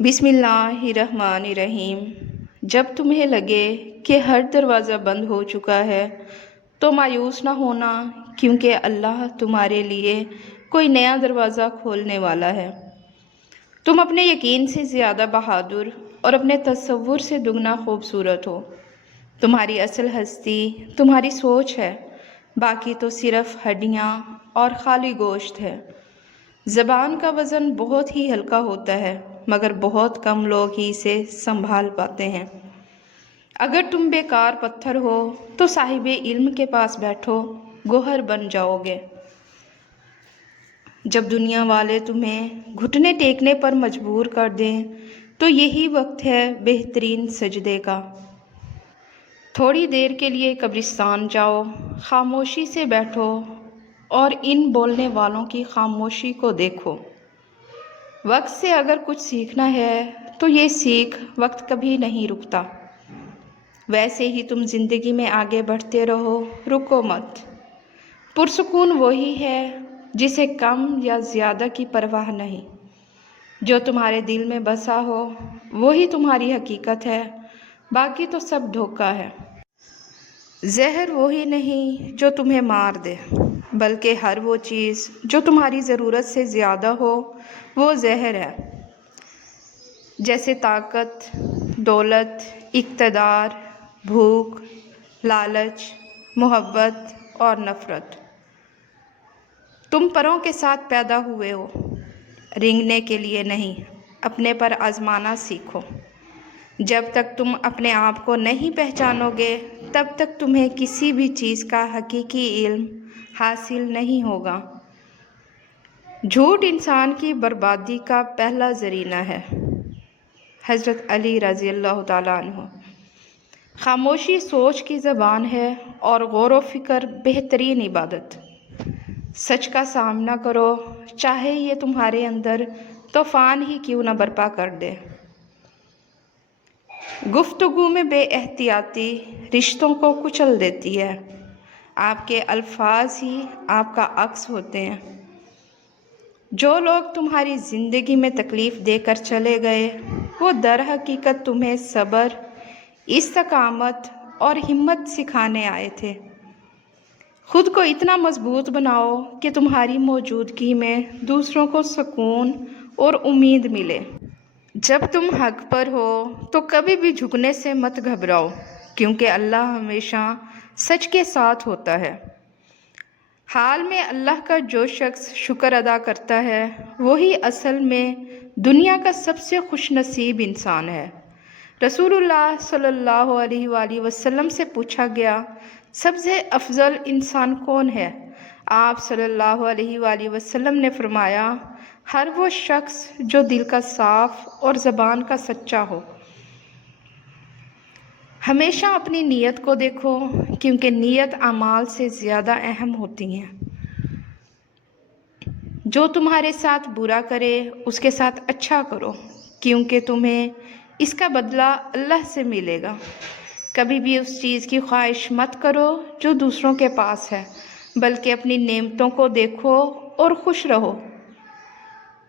बिस्मिल्लाहिर्रहमानिर्रहीम। जब तुम्हें लगे कि हर दरवाज़ा बंद हो चुका है तो मायूस ना होना, क्योंकि अल्लाह तुम्हारे लिए कोई नया दरवाज़ा खोलने वाला है। तुम अपने यकीन से ज़्यादा बहादुर और अपने तसव्वुर से दुगना खूबसूरत हो। तुम्हारी असल हस्ती तुम्हारी सोच है, बाकी तो सिर्फ हड्डियाँ और खाली गोश्त है। ज़बान का वज़न बहुत ही हल्का होता है, मगर बहुत कम लोग ही इसे संभाल पाते हैं। अगर तुम बेकार पत्थर हो तो साहिबे इल्म के पास बैठो, गोहर बन जाओगे। जब दुनिया वाले तुम्हें घुटने टेकने पर मजबूर कर दें तो यही वक्त है बेहतरीन सजदे का। थोड़ी देर के लिए कब्रिस्तान जाओ, खामोशी से बैठो और इन बोलने वालों की खामोशी को देखो। वक्त से अगर कुछ सीखना है तो ये सीख वक्त कभी नहीं रुकता। वैसे ही तुम जिंदगी में आगे बढ़ते रहो, रुको मत। पुरसुकून वही है जिसे कम या ज़्यादा की परवाह नहीं। जो तुम्हारे दिल में बसा हो वही तुम्हारी हकीकत है, बाकी तो सब धोखा है। जहर वही नहीं जो तुम्हें मार दे, बल्कि हर वो चीज़ जो तुम्हारी ज़रूरत से ज़्यादा हो वो जहर है। जैसे ताकत, दौलत, इक़्तिदार, भूख, लालच, मोहब्बत और नफ़रत। तुम परों के साथ पैदा हुए हो, रेंगने के लिए नहीं, अपने पर आज़माना सीखो। जब तक तुम अपने आप को नहीं पहचानोगे तब तक तुम्हें किसी भी चीज़ का हकीकी इल्म हासिल नहीं होगा। झूठ इंसान की बर्बादी का पहला ज़रीना है। हज़रत अली रज़ी अल्लाह ताला अन्हु। खामोशी सोच की ज़बान है और गौर व फिक्र बेहतरीन इबादत। सच का सामना करो, चाहे ये तुम्हारे अंदर तूफ़ान ही क्यों न बर्पा कर दे। गुफ्तगू में बेएहतियाती रिश्तों को कुचल देती है। आपके अल्फाज ही आपका अक्स होते हैं। जो लोग तुम्हारी ज़िंदगी में तकलीफ़ देकर चले गए वो दर हकीकत तुम्हें सब्र, इस्तकामत और हिम्मत सिखाने आए थे। खुद को इतना मजबूत बनाओ कि तुम्हारी मौजूदगी में दूसरों को सुकून और उम्मीद मिले। जब तुम हक पर हो तो कभी भी झुकने से मत घबराओ, क्योंकि अल्लाह हमेशा सच के साथ होता है। हाल में अल्लाह का जो शख्स शुक्र अदा करता है वही असल में दुनिया का सबसे खुशनसीब इंसान है। रसूलुल्लाह सल्लल्लाहु अलैहि वसल्लम से पूछा गया, सबसे अफजल इंसान कौन है? आप सल्लल्लाहु अलैहि वसल्लम ने फरमाया, हर वो शख्स जो दिल का साफ और ज़बान का सच्चा हो। हमेशा अपनी नीयत को देखो, क्योंकि नीयत अमाल से ज़्यादा अहम होती हैं। जो तुम्हारे साथ बुरा करे उसके साथ अच्छा करो, क्योंकि तुम्हें इसका बदला अल्लाह से मिलेगा। कभी भी उस चीज़ की ख्वाहिश मत करो जो दूसरों के पास है, बल्कि अपनी नेमतों को देखो और खुश रहो।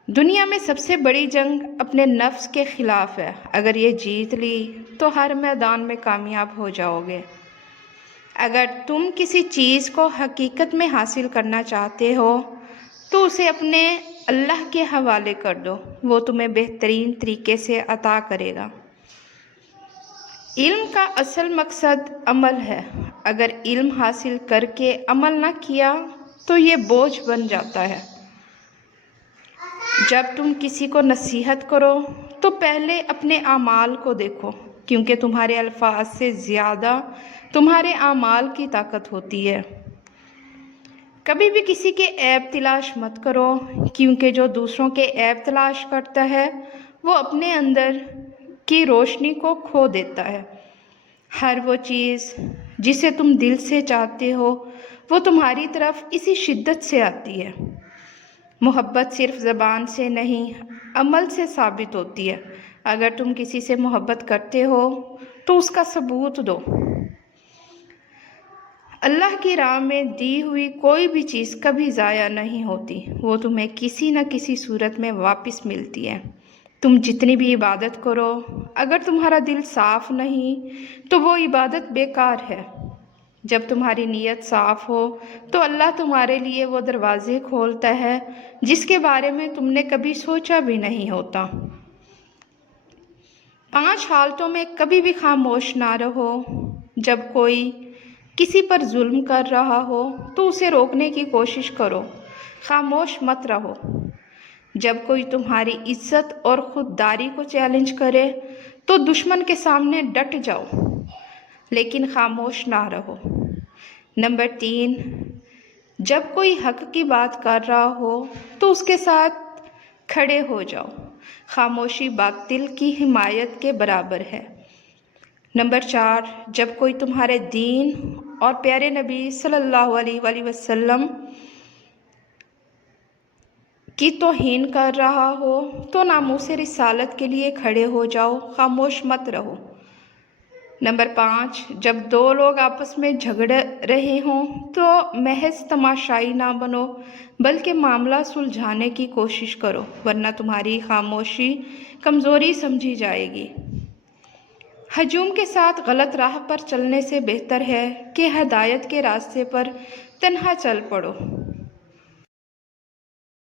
दुनिया में सबसे बड़ी जंग अपने नफ्स के ख़िलाफ़ है। अगर ये जीत ली तो हर मैदान में कामयाब हो जाओगे। अगर तुम किसी चीज़ को हकीकत में हासिल करना चाहते हो तो उसे अपने अल्लाह के हवाले कर दो, वो तुम्हें बेहतरीन तरीके से अता करेगा। इल्म का असल मकसद अमल है। अगर इल्म हासिल करके अमल ना किया तो ये बोझ बन जाता है। जब तुम किसी को नसीहत करो तो पहले अपने आमाल को देखो, क्योंकि तुम्हारे अल्फाज से ज़्यादा तुम्हारे आमाल की ताकत होती है। कभी भी किसी के ऐब तलाश मत करो, क्योंकि जो दूसरों के ऐब तलाश करता है वो अपने अंदर की रोशनी को खो देता है। हर वो चीज़ जिसे तुम दिल से चाहते हो वो तुम्हारी तरफ इसी शिद्दत से आती है। मोहब्बत सिर्फ ज़बान से नहीं, अमल से साबित होती है। अगर तुम किसी से मोहब्बत करते हो तो उसका सबूत दो। अल्लाह की राह में दी हुई कोई भी चीज़ कभी ज़ाया नहीं होती, वो तुम्हें किसी न किसी सूरत में वापस मिलती है। तुम जितनी भी इबादत करो, अगर तुम्हारा दिल साफ नहीं तो वो इबादत बेकार है। जब तुम्हारी नीयत साफ हो तो अल्लाह तुम्हारे लिए वो दरवाजे खोलता है जिसके बारे में तुमने कभी सोचा भी नहीं होता। 5 हालतों में कभी भी खामोश ना रहो। जब कोई किसी पर जुल्म कर रहा हो तो उसे रोकने की कोशिश करो, खामोश मत रहो। जब कोई तुम्हारी इज्जत और खुददारी को चैलेंज करे तो दुश्मन के सामने डट जाओ, लेकिन खामोश ना रहो। नंबर 3, जब कोई हक की बात कर रहा हो तो उसके साथ खड़े हो जाओ। खामोशी बातिल की हिमायत के बराबर है। नंबर 4, जब कोई तुम्हारे दीन और प्यारे नबी सल्लल्लाहु अलैहि वसल्लम की तौहीन कर रहा हो तो नामूसे रिसालत के लिए खड़े हो जाओ, खामोश मत रहो। नंबर 5, जब 2 लोग आपस में झगड़ रहे हों तो महज तमाशाई ना बनो, बल्कि मामला सुलझाने की कोशिश करो, वरना तुम्हारी खामोशी कमज़ोरी समझी जाएगी। हजूम के साथ गलत राह पर चलने से बेहतर है कि हदायत के रास्ते पर तन्हा चल पड़ो।